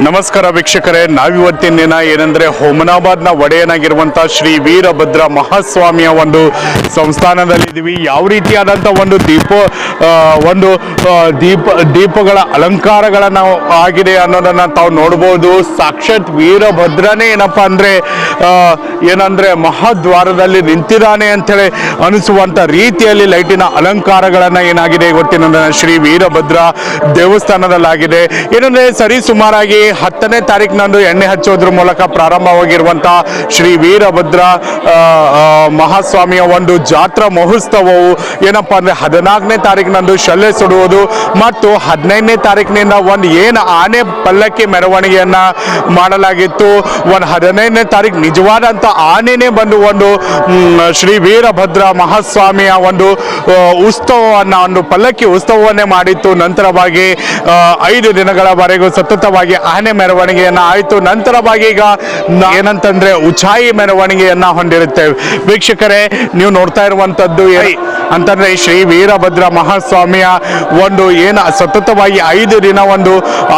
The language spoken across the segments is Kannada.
ನಮಸ್ಕಾರ ವೀಕ್ಷಕರೇ, ನಾವಿವತ್ತಿನ ದಿನ ಏನಂದರೆ ಹುಮನಾಬಾದ್ನ ಒಡೆಯನಾಗಿರುವಂಥ ಶ್ರೀ ವೀರಭದ್ರ ಮಹಾಸ್ವಾಮಿಯ ಒಂದು ಸಂಸ್ಥಾನದಲ್ಲಿದ್ದೀವಿ. ಯಾವ ರೀತಿಯಾದಂಥ ಒಂದು ದೀಪಗಳ ಅಲಂಕಾರಗಳನ್ನು ಆಗಿದೆ ಅನ್ನೋದನ್ನು ತಾವು ನೋಡ್ಬೋದು. ಸಾಕ್ಷಾತ್ ವೀರಭದ್ರನೇ ಏನಪ್ಪ ಅಂದರೆ ಏನಂದರೆ ಮಹಾದ್ವಾರದಲ್ಲಿ ನಿಂತಿದ್ದಾನೆ ಅಂಥೇಳಿ ಅನಿಸುವಂಥ ರೀತಿಯಲ್ಲಿ ಲೈಟಿನ ಅಲಂಕಾರಗಳನ್ನು ಏನಾಗಿದೆ ಇವತ್ತಿನ ಶ್ರೀ ವೀರಭದ್ರ ದೇವಸ್ಥಾನದಲ್ಲಾಗಿದೆ. ಏನಂದರೆ ಸರಿ ಸುಮಾರಾಗಿ 10ನೇ ತಾರೀಕಿನಂದು ಎಣ್ಣೆ ಹಚ್ಚೋದ್ರ ಮೂಲಕ ಪ್ರಾರಂಭವಾಗಿರುವಂಥ ಶ್ರೀ ವೀರಭದ್ರ ಮಹಾಸ್ವಾಮಿಯ ಒಂದು ಜಾತ್ರಾ ಮಹೋತ್ಸವವು ಏನಪ್ಪ ಅಂದರೆ 14ನೇ ತಾರೀಕಿನಂದು ಶಲ್ಲೆ ಸುಡುವುದು ಮತ್ತು 15ನೇ ತಾರೀಕಿನಿಂದ ಒಂದು ಏನು ಆನೆ ಪಲ್ಲಕ್ಕಿ ಮೆರವಣಿಗೆಯನ್ನು ಮಾಡಲಾಗಿತ್ತು. ಒಂದು 15ನೇ ತಾರೀಕು ನಿಜವಾದಂಥ ಆನೆನೇ ಬಂದು ಒಂದು ಶ್ರೀ ವೀರಭದ್ರ ಮಹಾಸ್ವಾಮಿಯ ಒಂದು ಉತ್ಸವವನ್ನು ಒಂದು ಪಲ್ಲಕ್ಕಿ ಉತ್ಸವವನ್ನೇ ಮಾಡಿತ್ತು. ನಂತರವಾಗಿ 5 ದಿನಗಳವರೆಗೂ ಸತತವಾಗಿ ಆನೆ ಮೆರವಣಿಗೆಯನ್ನು ಆಯಿತು. ನಂತರವಾಗಿ ಈಗ ಏನಂತಂದ್ರೆ ಉಚಾಯಿ ಮೆರವಣಿಗೆಯನ್ನು ಹೊಂದಿರುತ್ತೇವೆ. ವೀಕ್ಷಕರೇ, ನೀವು ನೋಡ್ತಾ ಇರುವಂಥದ್ದು ಅಂತಂದ್ರೆ ಶ್ರೀ ವೀರಭದ್ರ ಮಹಾಸ್ವಾಮಿಯ ಒಂದು ಏನು ಸತತವಾಗಿ 5 ದಿನ ಒಂದು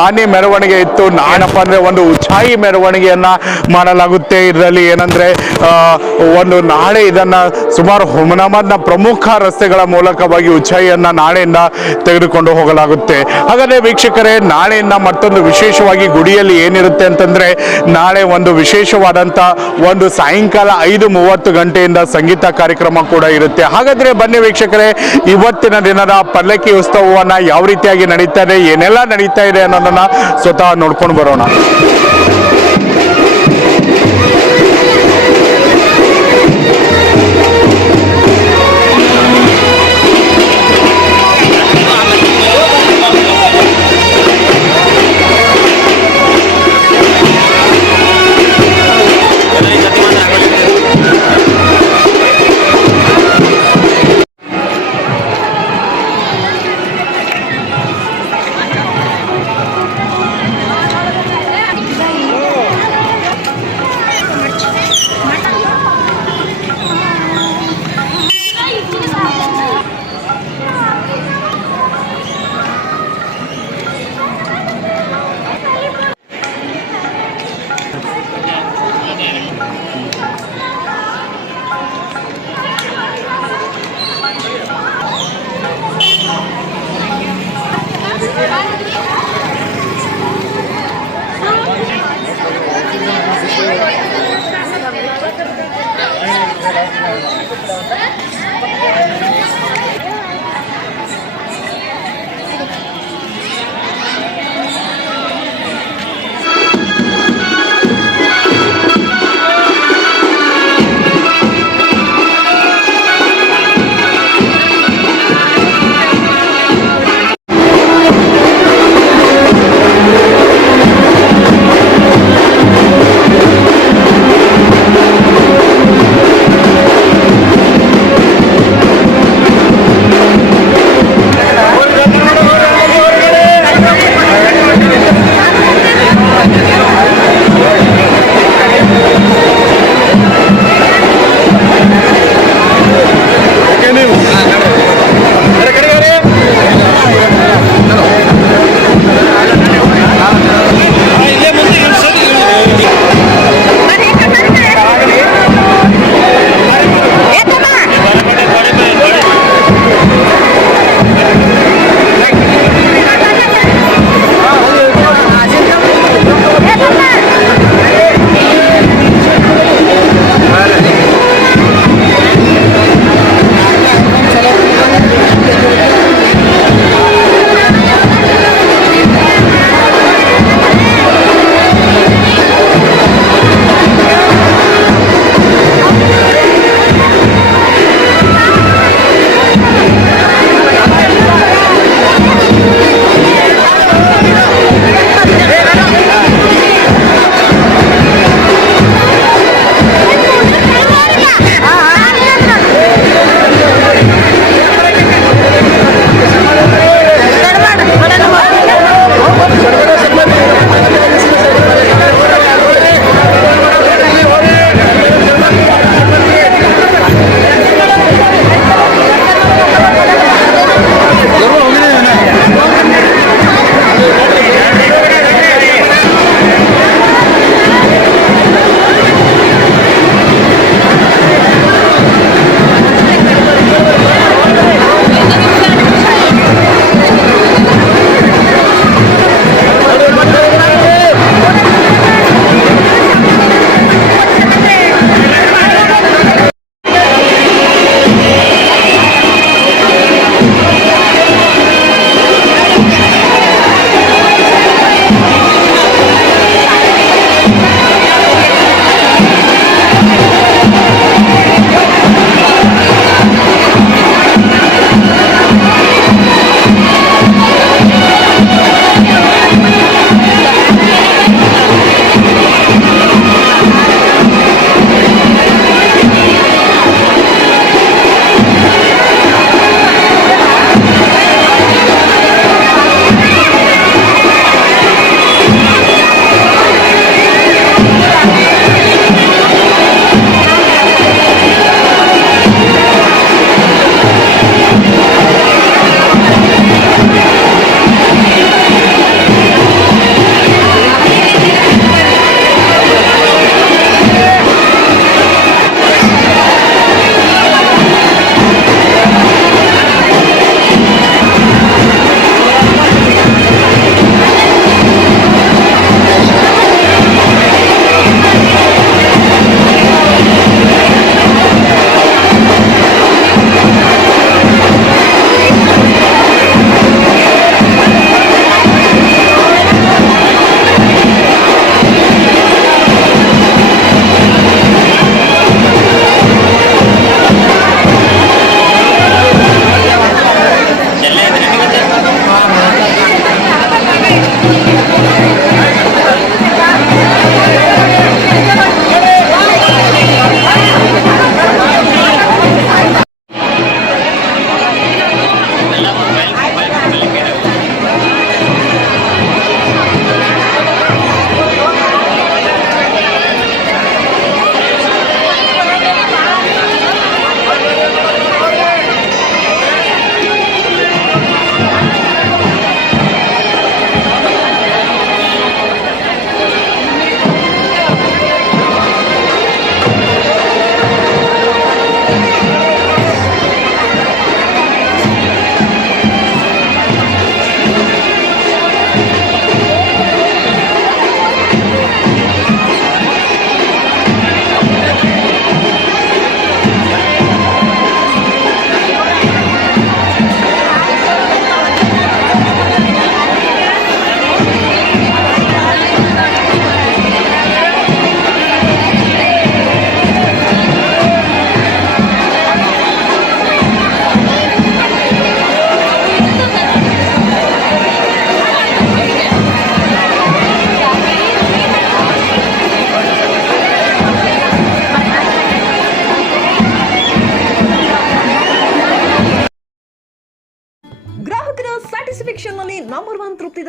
ಆನೆ ಮೆರವಣಿಗೆ ಇತ್ತು. ಏನಪ್ಪ ಅಂದ್ರೆ ಒಂದು ಉಚಾಯಿ ಮೆರವಣಿಗೆಯನ್ನ ಮಾಡಲಾಗುತ್ತೆ. ಇದರಲ್ಲಿ ಏನಂದ್ರೆ ಒಂದು ನಾಳೆ ಇದನ್ನ ಸುಮಾರು ಹುಮನಾಬಾದ್ನ ಪ್ರಮುಖ ರಸ್ತೆಗಳ ಮೂಲಕವಾಗಿ ಉಚಾಯಿಯನ್ನ ನಾಳೆಯಿಂದ ತೆಗೆದುಕೊಂಡು ಹೋಗಲಾಗುತ್ತೆ. ಹಾಗಾದ್ರೆ ವೀಕ್ಷಕರೇ, ನಾಳೆಯಿಂದ ಮತ್ತೊಂದು ವಿಶೇಷವಾಗಿ ಗುಡಿಯಲ್ಲಿ ಏನಿರುತ್ತೆ ಅಂತಂದ್ರೆ ನಾಳೆ ಒಂದು ವಿಶೇಷವಾದಂಥ ಒಂದು ಸಾಯಂಕಾಲ 5:30 ಗಂಟೆಯಿಂದ ಸಂಗೀತ ಕಾರ್ಯಕ್ರಮ ಕೂಡ ಇರುತ್ತೆ. ಹಾಗಾದ್ರೆ ಬನ್ನಿ ವೀಕ್ಷಕರೇ, ಇವತ್ತಿನ ದಿನದ ಪಲ್ಲಕ್ಕಿ ಉತ್ಸವವನ್ನು ಯಾವ ರೀತಿಯಾಗಿ ನಡೀತಾ ಇದೆ, ಏನೆಲ್ಲ ನಡೀತಾ ಇದೆ ಅನ್ನೋದನ್ನ ಸ್ವತಃ ನೋಡ್ಕೊಂಡು ಬರೋಣ.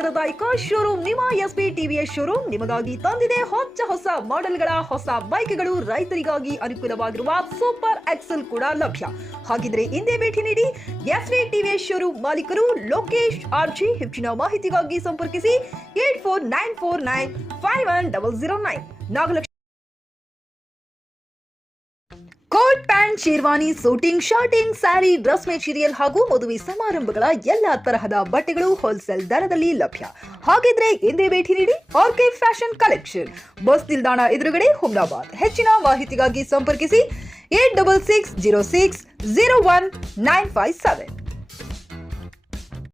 ಸಾಂಪ್ರದಾಯಿಕ ಶೋರೂಮ್ ನಿಮ್ಮ ಎಸ್ಪಿ ಟಿವಿಎಸ್ ಶೋರೂಮ್ ನಿಮಗಾಗಿ ತಂದಿದೆ ಹೊಸ ಮಾಡೆಲ್ಗಳ ಹೊಸ ಬೈಕ್ಗಳು. ರೈತರಿಗಾಗಿ ಅನುಕೂಲವಾಗಿರುವ ಸೂಪರ್ ಎಕ್ಸೆಲ್ ಕೂಡ ಲಭ್ಯ. ಹಾಗಿದ್ರೆ ಹಿಂದೆ ಭೇಟಿ ನೀಡಿ ಎಸ್ಪಿ ಟಿವಿಎಸ್ ಶೋರೂಮ್ ಮಾಲೀಕರು ಲೋಕೇಶ್ ಆರ್ಜಿ. ಹೆಚ್ಚಿನ ಮಾಹಿತಿಗಾಗಿ ಸಂಪರ್ಕಿಸಿ 8494951009. Nagalakshmi. Coat pant, sherwani, suiting, shirting, sari, dress material ಹಾಗೂ ಮದುವೆ ಸಮಾರಂಭಗಳ ಎಲ್ಲಾ ತರಹದ ಬಟ್ಟೆಗಳು ಹೋಲ್ಸೇಲ್ ದರದಲ್ಲಿ ಲಭ್ಯ. ಹಾಗಿದ್ರೆ ಎಂದೇ ಭೇಟಿ ನೀಡಿ ಆರ್ಕೆ ಫ್ಯಾಷನ್ ಕಲೆಕ್ಷನ್, ಬಸ್ ನಿಲ್ದಾಣ ಎದುರುಗಡೆ, ಹುಮ್ನಾಬಾದ್. ಹೆಚ್ಚಿನ ಮಾಹಿತಿಗಾಗಿ ಸಂಪರ್ಕಿಸಿ 8660601957.